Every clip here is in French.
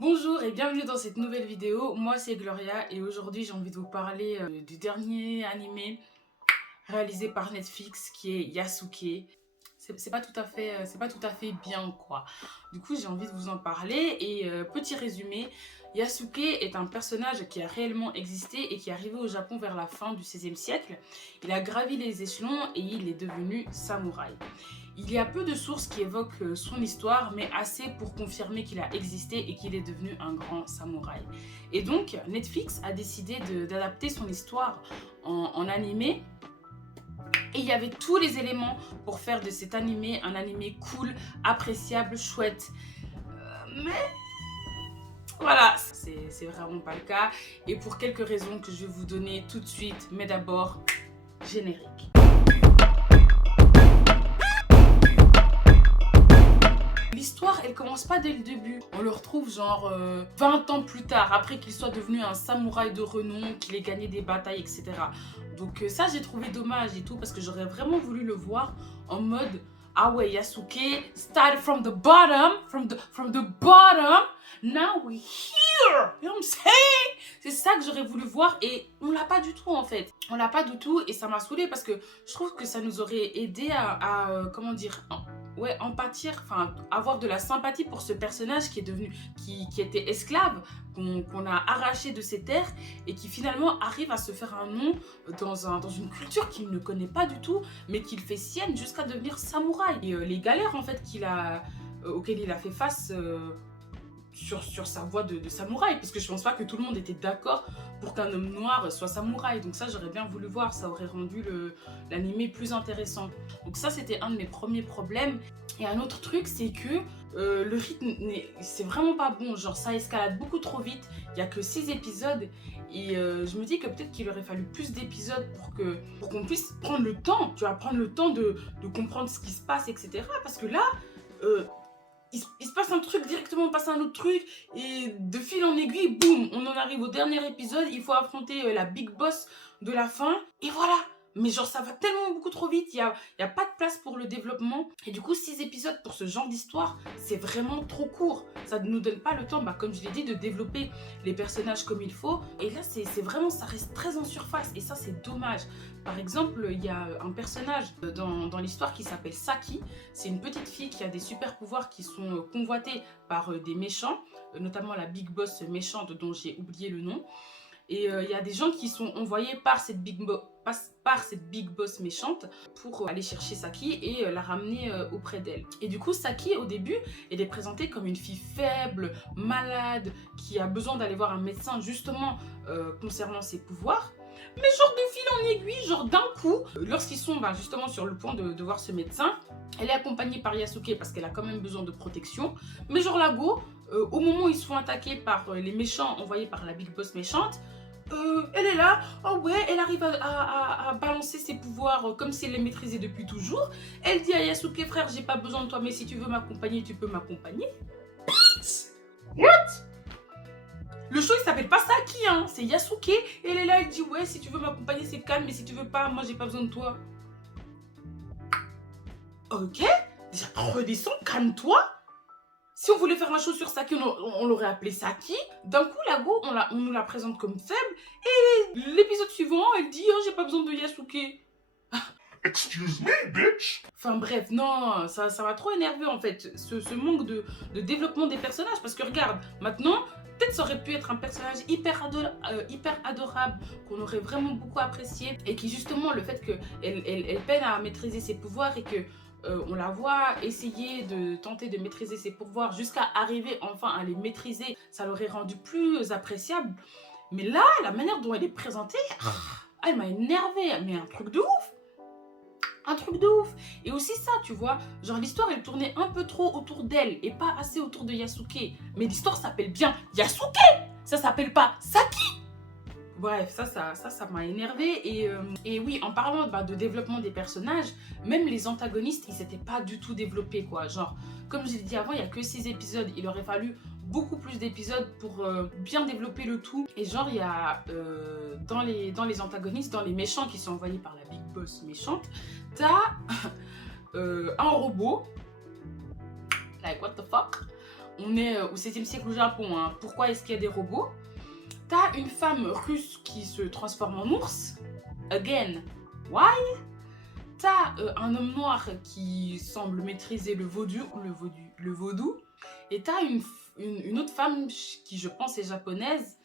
Bonjour et bienvenue dans cette nouvelle vidéo. Moi c'est Gloria et aujourd'hui j'ai envie de vous parler du dernier animé réalisé par Netflix qui est Yasuke. C'est pas tout à fait, c'est pas tout à fait bien quoi. Du coup j'ai envie de vous en parler et petit résumé, Yasuke est un personnage qui a réellement existé et qui est arrivé au Japon vers la fin du XVIe siècle. Il a gravi les échelons et il est devenu samouraï. Il y a peu de sources qui évoquent son histoire, mais assez pour confirmer qu'il a existé et qu'il est devenu un grand samouraï. Et donc, Netflix a décidé d'adapter son histoire en animé. Et il y avait tous les éléments pour faire de cet animé un animé cool, appréciable, chouette. Mais voilà, c'est vraiment pas le cas. Et pour quelques raisons que je vais vous donner tout de suite, mais d'abord, générique. L'histoire, elle commence pas dès le début. On le retrouve genre 20 ans plus tard, après qu'il soit devenu un samouraï de renom, qu'il ait gagné des batailles, etc. Donc ça, j'ai trouvé dommage et tout, parce que j'aurais vraiment voulu le voir en mode ah ouais, Yasuke started from the bottom, from the bottom, now we're here. You know what I'm saying? C'est ça que j'aurais voulu voir et on l'a pas du tout en fait. On l'a pas du tout et ça m'a saoulée parce que je trouve que ça nous aurait aidé à comment dire, ouais, empâtir, enfin avoir de la sympathie pour ce personnage qui est devenu, qui était esclave, qu'on a arraché de ses terres et qui finalement arrive à se faire un nom dans une culture qu'il ne connaît pas du tout, mais qu'il fait sienne jusqu'à devenir samouraï. Et les galères en fait auxquelles il a fait face sur sa voie de samouraï, parce que je pense pas que tout le monde était d'accord pour qu'un homme noir soit samouraï. Donc ça, j'aurais bien voulu voir, ça aurait rendu l'animé plus intéressant. Donc ça, c'était un de mes premiers problèmes. Et un autre truc, c'est que le rythme, c'est vraiment pas bon. Genre, ça escalade beaucoup trop vite. Il y a que 6 épisodes. Et je me dis que peut-être qu'il aurait fallu plus d'épisodes pour qu'on puisse prendre le temps, tu vois, prendre le temps de comprendre ce qui se passe, etc. Parce que là, il se passe un truc, directement on passe à un autre truc, et de fil en aiguille, boum, on en arrive au dernier épisode, il faut affronter la big boss de la fin, et voilà. Mais genre ça va tellement beaucoup trop vite, il y a pas de place pour le développement, et du coup 6 épisodes pour ce genre d'histoire, c'est vraiment trop court. Ça ne nous donne pas le temps, comme je l'ai dit, de développer les personnages comme il faut, et là c'est vraiment, ça reste très en surface, et ça c'est dommage. Par exemple, il y a un personnage dans l'histoire qui s'appelle Saki. C'est une petite fille qui a des super pouvoirs qui sont convoités par des méchants, notamment la big boss méchante dont j'ai oublié le nom. Et il y a des gens qui sont envoyés par cette big boss méchante pour aller chercher Saki et la ramener auprès d'elle. Et du coup, Saki, au début, elle est présentée comme une fille faible, malade, qui a besoin d'aller voir un médecin justement concernant ses pouvoirs. Mais genre de fil en aiguille, genre d'un coup, lorsqu'ils sont justement sur le point de voir ce médecin, elle est accompagnée par Yasuke parce qu'elle a quand même besoin de protection. Mais genre là, au moment où ils se font attaquer par les méchants envoyés par la big boss méchante, elle est là, oh ouais, elle arrive à balancer ses pouvoirs comme si elle les maîtrisait depuis toujours. Elle dit à Yasuke, frère, j'ai pas besoin de toi, mais si tu veux m'accompagner, tu peux m'accompagner. What? Le show il s'appelle pas Saki, hein, c'est Yasuke. Elle est là, elle dit ouais, si tu veux m'accompagner c'est calme, mais si tu veux pas, moi j'ai pas besoin de toi. Ok, déjà redescends, calme-toi. Si on voulait faire un show sur Saki, on l'aurait appelé Saki. D'un coup, la go, on nous la présente comme faible. Et l'épisode suivant, elle dit oh, j'ai pas besoin de Yasuke. Excuse me, bitch! Enfin bref, non, ça m'a trop énervé en fait, ce manque de développement des personnages. Parce que regarde, maintenant, peut-être ça aurait pu être un personnage hyper adorable, qu'on aurait vraiment beaucoup apprécié. Et qui justement, le fait qu'elle peine à maîtriser ses pouvoirs et que on la voit essayer de tenter de maîtriser ses pouvoirs jusqu'à arriver enfin à les maîtriser, ça l'aurait rendu plus appréciable. Mais là, la manière dont elle est présentée, elle m'a énervée, mais un truc de ouf. Un truc de ouf. Et aussi ça, tu vois, genre l'histoire elle tournait un peu trop autour d'elle et pas assez autour de Yasuke. Mais l'histoire s'appelle bien Yasuke, ça s'appelle pas Saki. Bref, ça m'a énervé. Et oui, en parlant de développement des personnages, même les antagonistes, ils s'étaient pas du tout développés, quoi. Genre, comme je l'ai dit avant, il y a que 6 épisodes. Il aurait fallu beaucoup plus d'épisodes pour bien développer le tout. Et genre, il y a dans les antagonistes, dans les méchants qui sont envoyés par la big boss méchante, t'as un robot, like what the fuck. on est au 7e siècle au Japon, hein. Pourquoi est-ce qu'il y a des robots? T'as une femme russe qui se transforme en ours. Again, why? T'as un homme noir qui semble maîtriser le vaudou. Et t'as une autre femme qui, je pense, est japonaise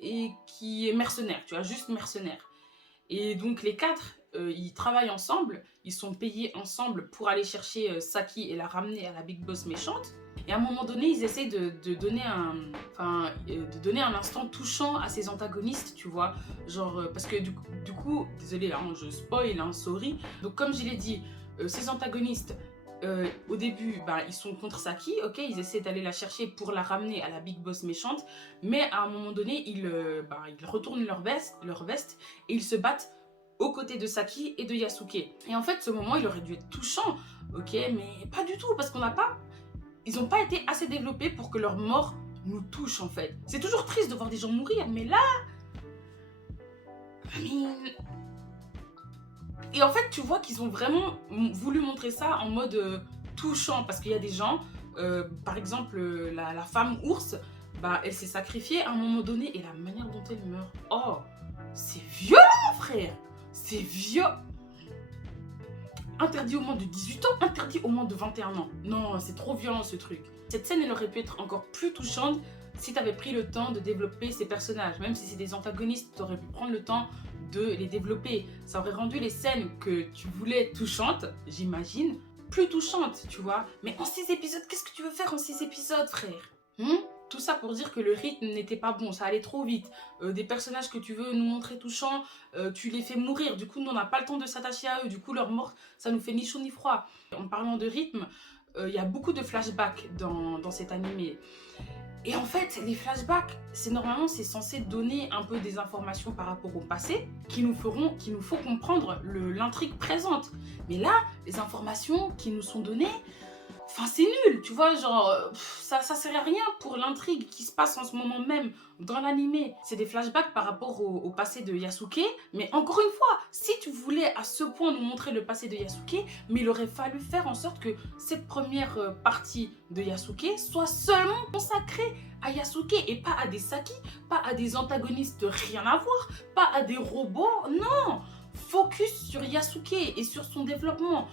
et qui est mercenaire, tu vois, juste mercenaire. Et donc les quatre, ils travaillent ensemble, ils sont payés ensemble pour aller chercher Saki et la ramener à la Big Boss méchante. Et à un moment donné, ils essaient de donner un instant touchant à ces antagonistes, tu vois. Genre, parce que du coup désolé, hein, je spoil, hein, sorry. Donc comme je l'ai dit, ces antagonistes, au début, ils sont contre Saki, ok, ils essaient d'aller la chercher pour la ramener à la Big Boss méchante. Mais à un moment donné, ils retournent leur veste et ils se battent aux côtés de Saki et de Yasuke. Et en fait, ce moment, il aurait dû être touchant, ok, mais pas du tout, parce ils n'ont pas été assez développés pour que leur mort nous touche, en fait. C'est toujours triste de voir des gens mourir, mais là... Et en fait, tu vois qu'ils ont vraiment voulu montrer ça en mode touchant, parce qu'il y a des gens, par exemple, la femme ours, elle s'est sacrifiée à un moment donné, et la manière dont elle meurt, oh, c'est violent, frère. C'est violent. Interdit au moins de 18 ans, interdit au moins de 21 ans. Non, c'est trop violent ce truc. Cette scène, elle aurait pu être encore plus touchante si tu avais pris le temps de développer ces personnages. Même si c'est des antagonistes, tu aurais pu prendre le temps de les développer. Ça aurait rendu les scènes que tu voulais touchantes, j'imagine, plus touchantes, tu vois. Mais en 6 épisodes, qu'est-ce que tu veux faire en 6 épisodes, frère? Tout ça pour dire que le rythme n'était pas bon, ça allait trop vite. Des personnages que tu veux nous montrer touchants, tu les fais mourir. Du coup, nous, on n'a pas le temps de s'attacher à eux. Du coup, leur mort, ça nous fait ni chaud ni froid. En parlant de rythme, il y a beaucoup de flashbacks dans cet animé. Et en fait, les flashbacks, c'est censé donner un peu des informations par rapport au passé qui nous font comprendre l'intrigue présente. Mais là, les informations qui nous sont données... Enfin, c'est nul, tu vois, genre, ça sert à rien pour l'intrigue qui se passe en ce moment même dans l'animé. C'est des flashbacks par rapport au passé de Yasuke, mais encore une fois, si tu voulais à ce point nous montrer le passé de Yasuke, mais il aurait fallu faire en sorte que cette première partie de Yasuke soit seulement consacrée à Yasuke et pas à des Saki, pas à des antagonistes rien à voir, pas à des robots, non! Focus sur Yasuke et sur son développement.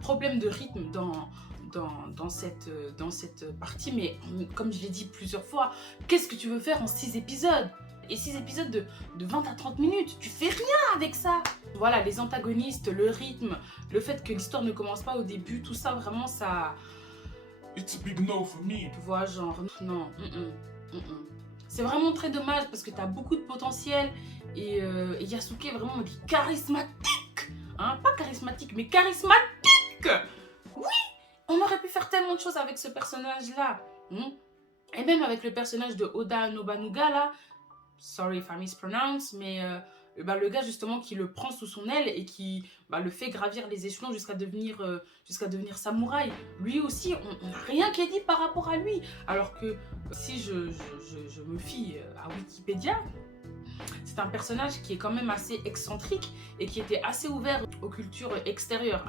Problème de rythme dans cette partie, mais comme je l'ai dit plusieurs fois, qu'est-ce que tu veux faire en 6 épisodes? Et 6 épisodes de 20 à 30 minutes, tu fais rien avec ça. Voilà, les antagonistes, le rythme, le fait que l'histoire ne commence pas au début, tout ça vraiment ça... It's a big no for me. Tu vois, genre, non, c'est vraiment très dommage parce que t'as beaucoup de potentiel et Yasuke vraiment il est charismatique, hein, pas charismatique mais charismatique. Oui, on aurait pu faire tellement de choses avec ce personnage-là. Et même avec le personnage de Oda Nobunaga, là. Sorry if I mispronounce, mais le gars justement qui le prend sous son aile et qui le fait gravir les échelons jusqu'à devenir samouraï. Lui aussi, on n'a rien qui est dit par rapport à lui. Alors que si je me fie à Wikipédia, c'est un personnage qui est quand même assez excentrique et qui était assez ouvert aux cultures extérieures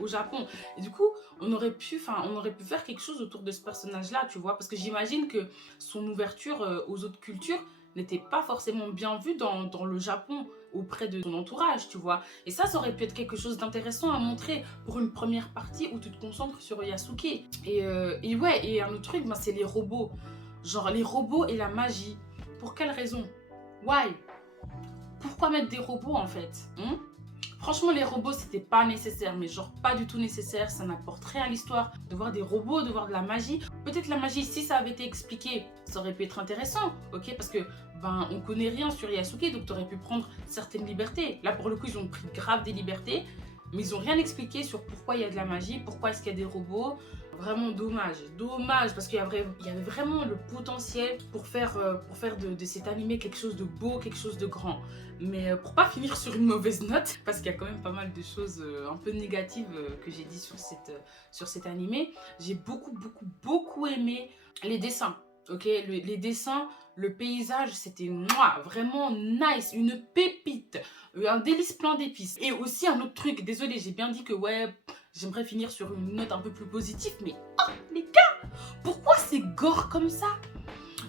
au Japon. Et du coup, on aurait pu faire quelque chose autour de ce personnage-là, tu vois, parce que j'imagine que son ouverture aux autres cultures n'était pas forcément bien vue dans le Japon auprès de son entourage, tu vois. Et ça aurait pu être quelque chose d'intéressant à montrer pour une première partie où tu te concentres sur Yasuke. Et un autre truc, c'est les robots. Genre les robots et la magie. Pour quelle raison? Why? Pourquoi mettre des robots en fait? Franchement, les robots, c'était pas nécessaire, mais genre pas du tout nécessaire. Ça n'apporte rien à l'histoire de voir des robots, de voir de la magie. Peut-être la magie, si ça avait été expliqué, ça aurait pu être intéressant, ok? Parce que on connaît rien sur Yasuke, donc tu aurais pu prendre certaines libertés. Là, pour le coup, ils ont pris grave des libertés, mais ils ont rien expliqué sur pourquoi il y a de la magie, pourquoi est-ce qu'il y a des robots. Vraiment dommage, parce qu'il y avait vraiment le potentiel pour faire de cet animé quelque chose de beau, quelque chose de grand. Mais pour pas finir sur une mauvaise note, parce qu'il y a quand même pas mal de choses un peu négatives que j'ai dit sur cet animé, j'ai beaucoup aimé les dessins. Ok, les dessins, le paysage, c'était vraiment nice, une pépite, un délice plein d'épices. Et aussi un autre truc, désolé, j'ai bien dit que ouais, j'aimerais finir sur une note un peu plus positive, mais oh les gars, pourquoi c'est gore comme ça?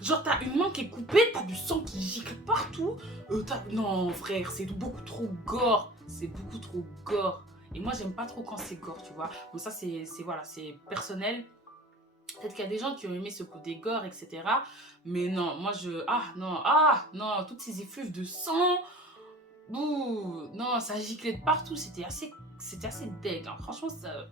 Genre t'as une main qui est coupée, t'as du sang qui gicle partout. Non frère, c'est beaucoup trop gore. C'est beaucoup trop gore. Et moi j'aime pas trop quand c'est gore, tu vois. Bon ça c'est voilà, c'est personnel. Peut-être qu'il y a des gens qui ont aimé ce côté gore, etc. Mais non, moi je... ah non, toutes ces effluves de sang. Ouh, non, ça giclait de partout. C'était assez deg, hein. Franchement, ça...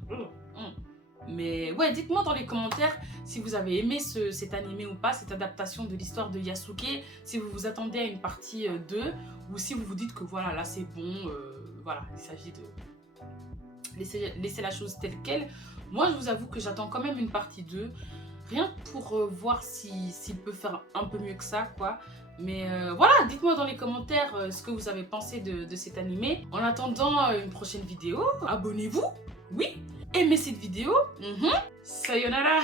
Mais ouais, dites-moi dans les commentaires si vous avez aimé cet animé ou pas, cette adaptation de l'histoire de Yasuke, si vous vous attendez à une partie 2, ou si vous vous dites que voilà, là c'est bon, voilà, il s'agit de laisser la chose telle qu'elle. Moi, je vous avoue que j'attends quand même une partie 2, rien que pour voir s'il peut faire un peu mieux que ça, quoi. Mais voilà, dites-moi dans les commentaires ce que vous avez pensé de cet animé. En attendant une prochaine vidéo, abonnez-vous, oui, aimez cette vidéo. Sayonara.